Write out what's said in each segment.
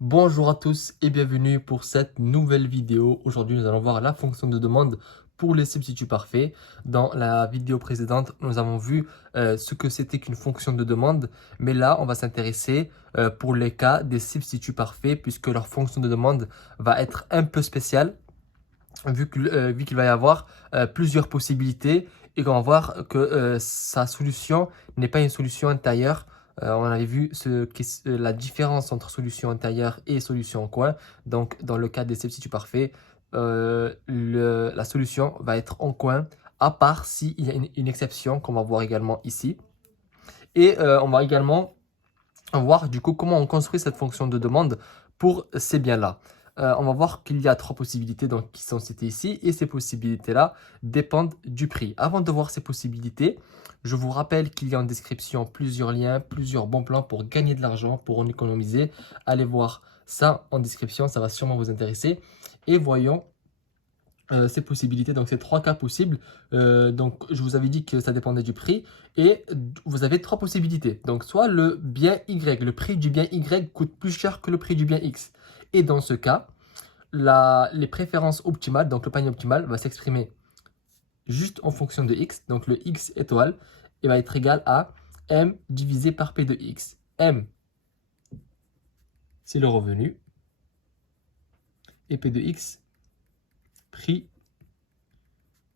Bonjour à tous et bienvenue pour cette nouvelle vidéo. Aujourd'hui, nous allons voir la fonction de demande pour les substituts parfaits. Dans la vidéo précédente, nous avons vu ce que c'était qu'une fonction de demande. Mais là, on va s'intéresser pour les cas des substituts parfaits puisque leur fonction de demande va être un peu spéciale vu qu'il va y avoir plusieurs possibilités et qu'on va voir que sa solution n'est pas une solution intérieure. On avait vu la différence entre solution intérieure et solution en coin. Donc, dans le cas des substituts parfaits, la solution va être en coin, à part s'il y a une exception qu'on va voir également ici. Et on va également voir du coup comment on construit cette fonction de demande pour ces biens-là. On va voir qu'il y a trois possibilités donc, qui sont citées ici et ces possibilités-là dépendent du prix. Avant de voir ces possibilités, je vous rappelle qu'il y a en description plusieurs liens, plusieurs bons plans pour gagner de l'argent, pour en économiser. Allez voir ça en description, ça va sûrement vous intéresser. Et voyons ces possibilités, donc ces trois cas possibles. Donc je vous avais dit que ça dépendait du prix et vous avez trois possibilités. Donc soit le bien Y, le prix du bien Y coûte plus cher que le prix du bien X. Et dans ce cas, les préférences optimales, donc le panier optimal va s'exprimer juste en fonction de X. Donc le X étoile et va être égal à M divisé par P de X. M, c'est le revenu. Et P de X, prix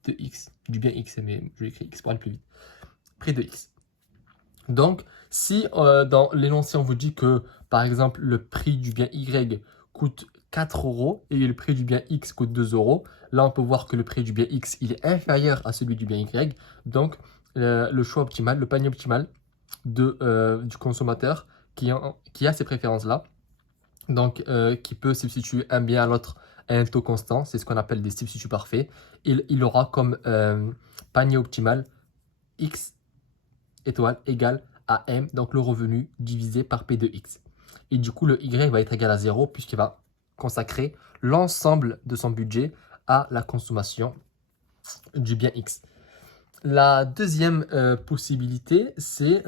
de X, du bien X, mais je vais écrire X pour aller plus vite. Prix de X. Donc, si dans l'énoncé, on vous dit que, par exemple, le prix du bien Y coûte 4 euros et le prix du bien X coûte 2 euros, là, on peut voir que le prix du bien X, il est inférieur à celui du bien Y. Donc, le choix optimal, le panier optimal du consommateur qui a ces préférences-là, donc qui peut substituer un bien à l'autre à un taux constant, c'est ce qu'on appelle des substituts parfaits. Il aura comme panier optimal X étoile égale à M, donc le revenu divisé par P de X. Et du coup, le Y va être égal à 0 puisqu'il va consacrer l'ensemble de son budget à la consommation du bien X. La deuxième possibilité, c'est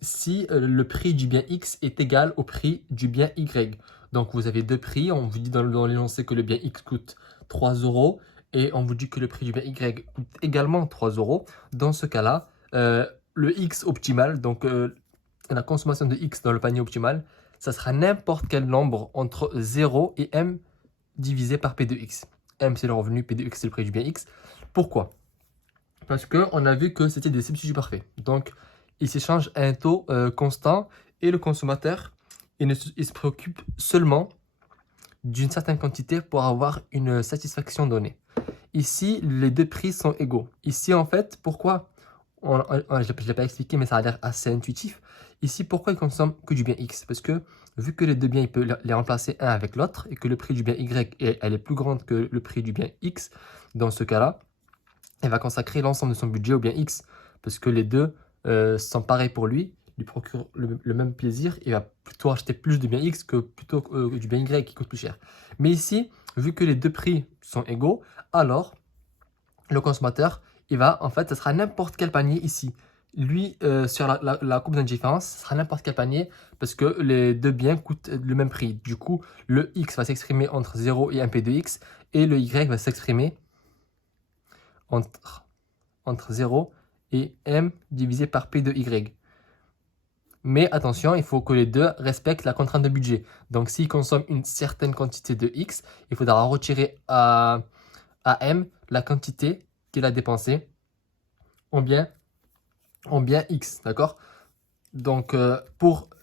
si le prix du bien X est égal au prix du bien Y. Donc vous avez deux prix, on vous dit dans l'énoncé que le bien X coûte 3 euros et on vous dit que le prix du bien Y coûte également 3 euros. Dans ce cas-là, le X optimal, donc la consommation de X dans le panier optimal, ça sera n'importe quel nombre entre 0 et M divisé par P de X. M c'est le revenu, P de X c'est le prix du bien X. Pourquoi? Parce qu'on a vu que c'était des substituts parfaits. Donc, ils s'échangent à un taux constant et le consommateur, il se préoccupe seulement d'une certaine quantité pour avoir une satisfaction donnée. Ici, les deux prix sont égaux. Ici, en fait, pourquoi je ne l'ai pas expliqué, mais ça a l'air assez intuitif. Ici, pourquoi il consomme que du bien X? Parce que vu que les deux biens, il peut les remplacer un avec l'autre et que le prix du bien Y, elle est plus grande que le prix du bien X, dans ce cas-là, il va consacrer l'ensemble de son budget au bien X, parce que les deux sont pareils pour lui, lui procurent le même plaisir, il va plutôt acheter plus de bien X que plutôt du bien Y qui coûte plus cher. Mais ici, vu que les deux prix sont égaux, alors le consommateur, il va, en fait, ce sera n'importe quel panier ici. Lui, sur la courbe d'indifférence, ce sera n'importe quel panier parce que les deux biens coûtent le même prix. Du coup, le X va s'exprimer entre 0 et 1 P de X et le Y va s'exprimer entre 0 et M divisé par P de Y. Mais attention, il faut que les deux respectent la contrainte de budget. Donc, s'il consomme une certaine quantité de X, il faudra retirer à M la quantité qu'il a dépensée en bien X. D'accord? Donc,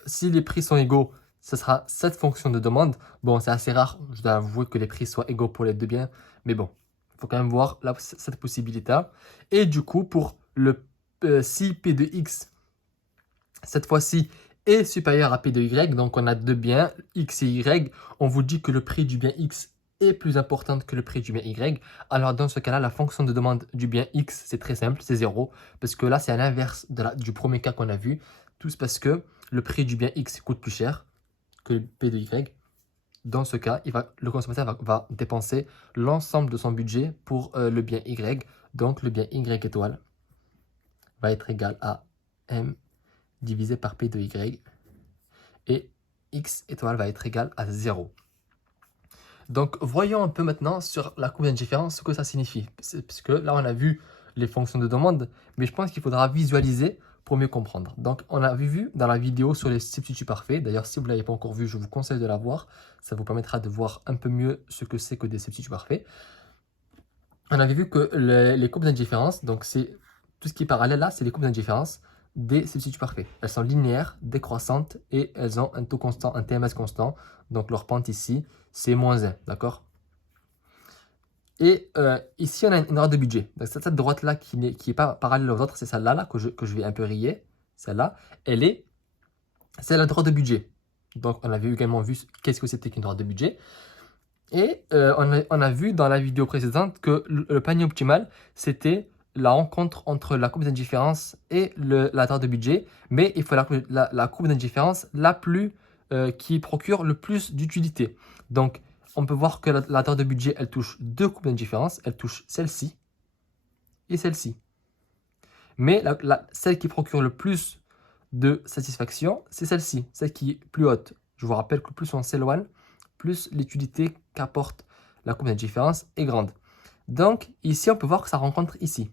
si les prix sont égaux, ce sera cette fonction de demande. Bon, c'est assez rare, je dois avouer que les prix soient égaux pour les deux biens. Mais bon, il faut quand même voir cette possibilité-là. Et du coup, pour si P de X, cette fois-ci, est supérieur à P de Y, donc on a deux biens, X et Y, on vous dit que le prix du bien X est plus important que le prix du bien Y. Alors dans ce cas-là, la fonction de demande du bien X, c'est très simple, c'est 0. Parce que là, c'est à l'inverse du premier cas qu'on a vu. Tout c'est parce que le prix du bien X coûte plus cher que le P de Y. Dans ce cas, le consommateur va dépenser l'ensemble de son budget pour le bien Y. Donc le bien Y étoile va être égal à M divisé par P de Y. Et x étoile va être égal à 0. Donc, voyons un peu maintenant sur la courbe d'indifférence ce que ça signifie. Puisque là, on a vu les fonctions de demande, mais je pense qu'il faudra visualiser pour mieux comprendre. Donc, on a vu dans la vidéo sur les substituts parfaits. D'ailleurs, si vous ne l'avez pas encore vu, je vous conseille de la voir. Ça vous permettra de voir un peu mieux ce que c'est que des substituts parfaits. On avait vu que les courbes d'indifférence, donc c'est tout ce qui est parallèle là, c'est les courbes d'indifférence des substituts parfaits. Elles sont linéaires, décroissantes et elles ont un taux constant, un TMS constant. Donc leur pente ici, c'est moins 1, d'accord? Et ici, on a une droite de budget. Donc cette droite-là qui n'est pas parallèle aux autres, c'est celle-là là, que je vais un peu rayer. Celle-là, c'est la droite de budget. Donc on avait également vu qu'est-ce que c'était qu'une droite de budget. Et on a vu dans la vidéo précédente que le panier optimal, c'était la rencontre entre la courbe d'indifférence et la droite de budget. Mais il faut la courbe d'indifférence la plus qui procure le plus d'utilité. Donc, on peut voir que la droite de budget, elle touche deux courbes d'indifférence. Elle touche celle-ci et celle-ci. Mais celle qui procure le plus de satisfaction, c'est celle-ci, celle qui est plus haute. Je vous rappelle que plus on s'éloigne, plus l'utilité qu'apporte la courbe d'indifférence est grande. Donc, ici, on peut voir que ça rencontre ici.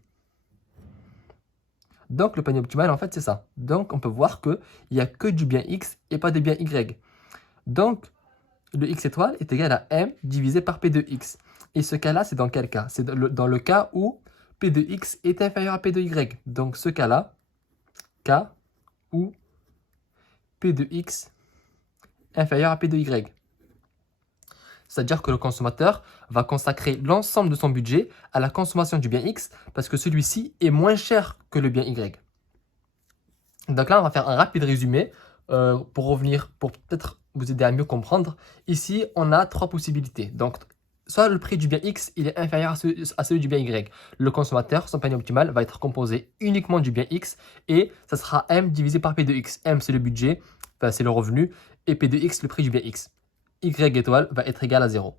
Donc, le panier optimal, en fait, c'est ça. Donc, on peut voir qu'il n'y a que du bien x et pas de bien y. Donc, le x étoile est égal à m divisé par p de x. Et ce cas-là, c'est dans quel cas? C'est dans le cas où p de x est inférieur à p de y. Donc, ce cas-là, cas où p de x inférieur à p de y. C'est-à-dire que le consommateur va consacrer l'ensemble de son budget à la consommation du bien X parce que celui-ci est moins cher que le bien Y. Donc là, on va faire un rapide résumé pour peut-être vous aider à mieux comprendre. Ici, on a trois possibilités. Donc, soit le prix du bien X il est inférieur à celui du bien Y. Le consommateur, son panier optimal, va être composé uniquement du bien X et ça sera M divisé par P de X. M, c'est le budget, enfin, c'est le revenu, et P de X, le prix du bien X. Y étoile va être égal à 0.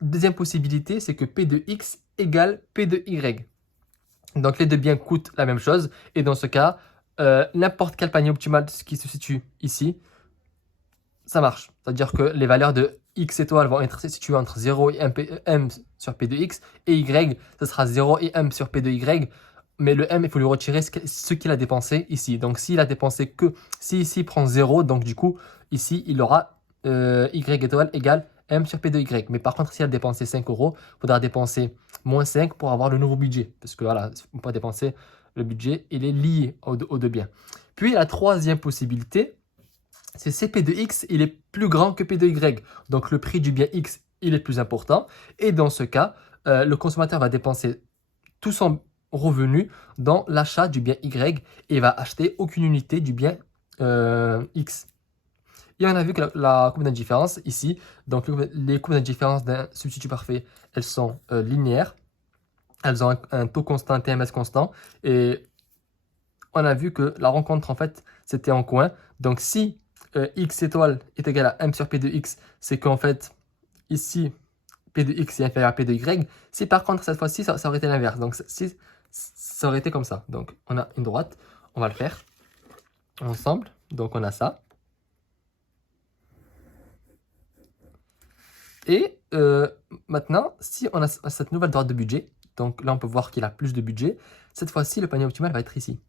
Deuxième possibilité, c'est que P de X égale P de Y. Donc les deux biens coûtent la même chose. Et dans ce cas, n'importe quel panier optimal qui se situe ici, ça marche. C'est-à-dire que les valeurs de X étoile vont être situées entre 0 et M sur P de X. Et Y, ce sera 0 et M sur P de Y. Mais le M, il faut lui retirer ce qu'il a dépensé ici. Donc s'il a dépensé que... Si ici il prend 0, donc du coup, ici, il aura... Y étoile égale M sur P de Y. Mais par contre, si elle a dépensé 5 €, il faudra dépenser moins 5 pour avoir le nouveau budget. Parce que voilà, on peut pas dépenser le budget, il est lié aux deux biens. Puis la troisième possibilité, c'est CP de X, il est plus grand que P de Y. Donc le prix du bien X, il est plus important. Et dans ce cas, le consommateur va dépenser tout son revenu dans l'achat du bien Y et va acheter aucune unité du bien X. Et on a vu que la courbe d'indifférence ici, donc les courbes d'indifférence d'un substitut parfait, elles sont linéaires. Elles ont un taux constant, un TMS constant. Et on a vu que la rencontre, en fait, c'était en coin. Donc si x étoile est égal à m sur p de x, c'est qu'en fait, ici, p de x est inférieur à p de y. Si par contre, cette fois-ci, ça aurait été l'inverse. Donc si, ça aurait été comme ça. Donc on a une droite. On va le faire ensemble. Donc on a ça. Et maintenant, si on a cette nouvelle droite de budget, donc là on peut voir qu'il a plus de budget, cette fois-ci le panier optimal va être ici.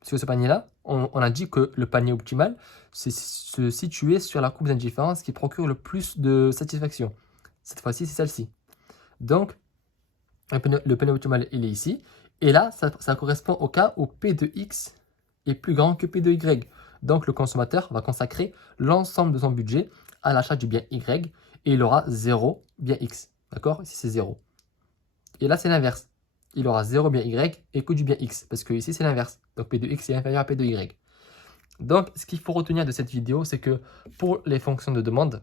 Parce que ce panier-là, on a dit que le panier optimal se situait sur la courbe d'indifférence qui procure le plus de satisfaction. Cette fois-ci, c'est celle-ci. Donc, le panier optimal, il est ici. Et là, ça correspond au cas où P de X est plus grand que P de Y. Donc, le consommateur va consacrer l'ensemble de son budget à l'achat du bien Y et il aura 0 bien X. D'accord? Ici, c'est 0. Et là, c'est l'inverse. Il aura 0 bien Y et que du bien X. Parce que ici, c'est l'inverse. Donc, P de X est inférieur à P de Y. Donc, ce qu'il faut retenir de cette vidéo, c'est que pour les fonctions de demande,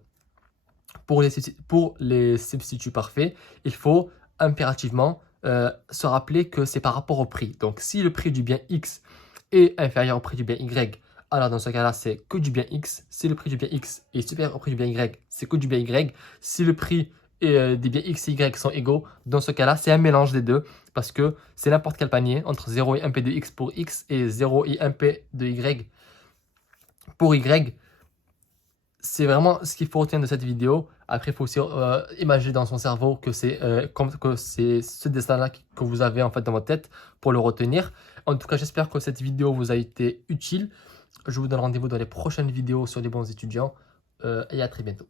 pour les substituts parfaits, il faut impérativement se rappeler que c'est par rapport au prix. Donc, si le prix du bien X est inférieur au prix du bien Y, alors dans ce cas-là, c'est que du bien X. Si le prix du bien X est supérieur au prix du bien Y, c'est que du bien Y. Si le prix des biens X et Y sont égaux, dans ce cas-là, c'est un mélange des deux parce que c'est n'importe quel panier entre 0 et 1 P de X pour X et 0 et 1 P de Y pour Y. c'est vraiment ce qu'il faut retenir de cette vidéo. Après, il faut aussi imaginer dans son cerveau que c'est ce dessin-là que vous avez en fait dans votre tête pour le retenir. En tout cas, j'espère que cette vidéo vous a été utile. Je vous donne rendez-vous dans les prochaines vidéos sur les bons étudiants et à très bientôt.